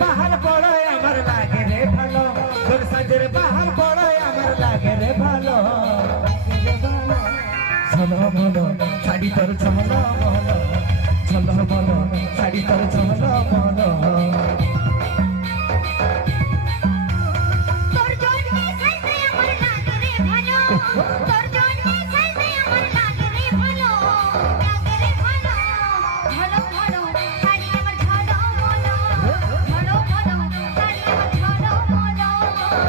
বাহার পড়ায় আমার লাগে রে ভালো, তোর সাজের বাহার পড়ায় আমার লাগে রে ভালো। ঝল মলো শাড়ি তোর ঝল মলো, ঝল মলো শাড়ি তোর ঝল মলো।